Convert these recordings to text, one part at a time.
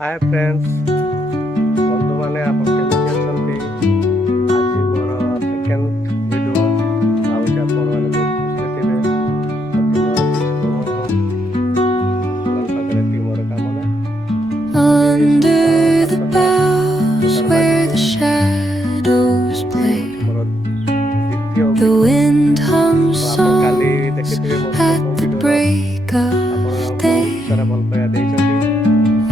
Hi friends बंधु मैंने आपन केମିତି ଅଛନ୍ତି ଆଜି ମୋର ସେକେଣ୍ଡ ଭିडिଓ ଭାବୁଛି ଆପଣ ମାନେ ବହୁତ ଖୁସିରେ ଥିବେ ମୋର ପାଖରେ Under the boughs where the shadows play, the wind hums songs at the break of day,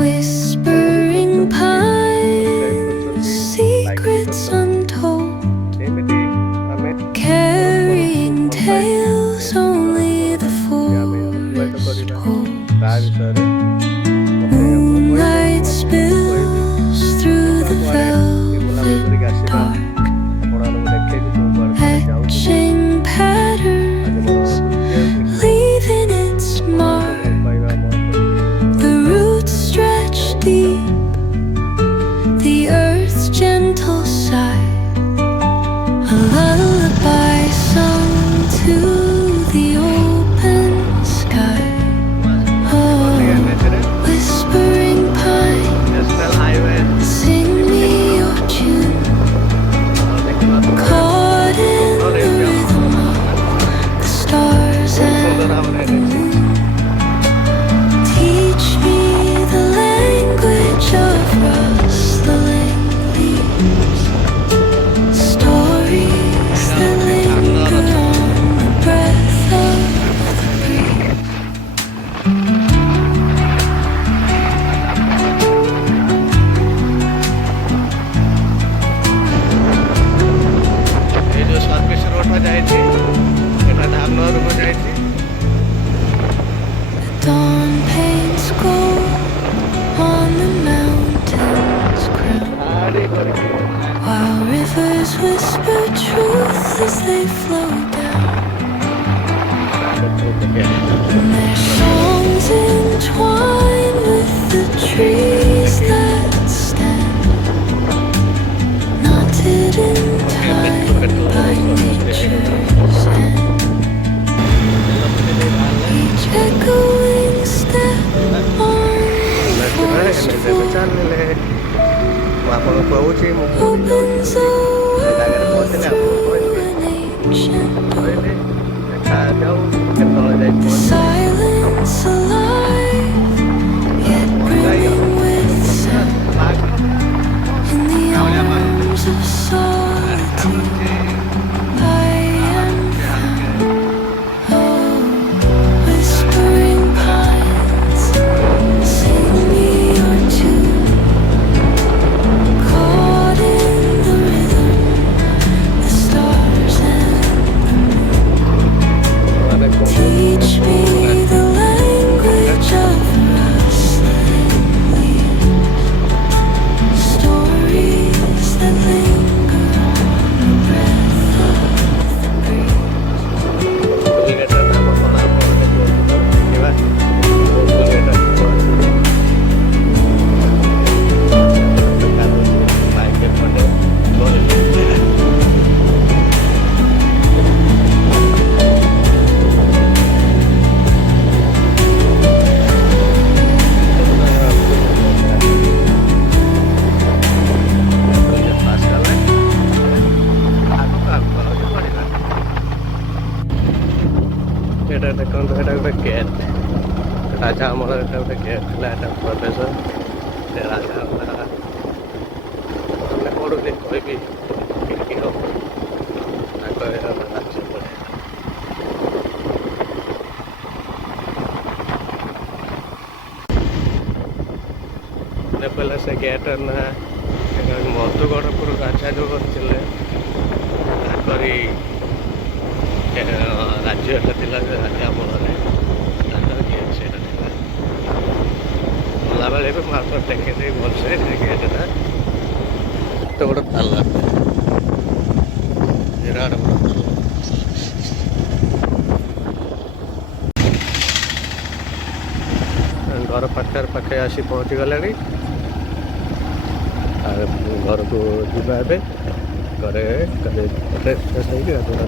whispering pines, secrets untold, carrying tales only the forest holds. Moonlight spills through the velvet dark, etching patterns, leaving its mark. The roots stretch deep, the earth's gentle sigh, a lullaby sung to the open sky. Oh, whispering pines, sing me your tune, caught in the rhythm of the stars and moon. Teach me the language of rustling leaves, stories that linger on the breath of the breeze. ये जो service road में जाइए एटा धामनगर को जाइए Dawn paints gold on the mountain's crown, while rivers whisper truth as they flow down. And their songs entwine with the trees that stand, knotted in time by nature's hand. Each echoing step on the forest floor opens a world through an ancient door. The silence alive, yet brimming with sound. In the arms of solitude, I am found. Oh, whispering pines, sing me your tune, caught in the rhythm, the stars and the moon. Teach me the language of rustling leaves, stories that linger on the breath of the breeze. এটা দেখুন এটা একটা gate রাজা আমলের এটা একটা gate ଥିଲା এটা ପ୍ରବେଶ ସେ ରାଜା ଆମେ ପଢ଼ୁନି କହିବି କେମିତି ହବ ତାଙ୍କ ରାଜ୍ୟ ପଡ଼େ କହିଲେ ସେ ଗେଟ୍ ନା ମଧୁଗଡ଼ପୁର ରାଜା ଯେଉଁ ଥିଲେ ତାଙ୍କରି ରାଜ୍ୟଟା ଥିଲା ରାଜା ଅମଳରେ ତାଙ୍କର ଗେଟ୍ ସେଇଟା ଥିଲା ଗଲାବେଳେ ବି ମୁଁ ହାତ ଟେକି ଦେଇ ଭଲସେ ସେ ଗେଟ୍ଟା ଏତେ ବଡ଼ ତାଲା ବିରାଟ ବଡ଼ ତାଲା ଘର ପାଖେ ଆସି ପହଞ୍ଚିଗଲାଣି ଆଉ ଘରକୁ ଯିବା ଏବେ ଘରେ ଫ୍ରେଶ୍ ହେଇକି ଗାଧୁଆ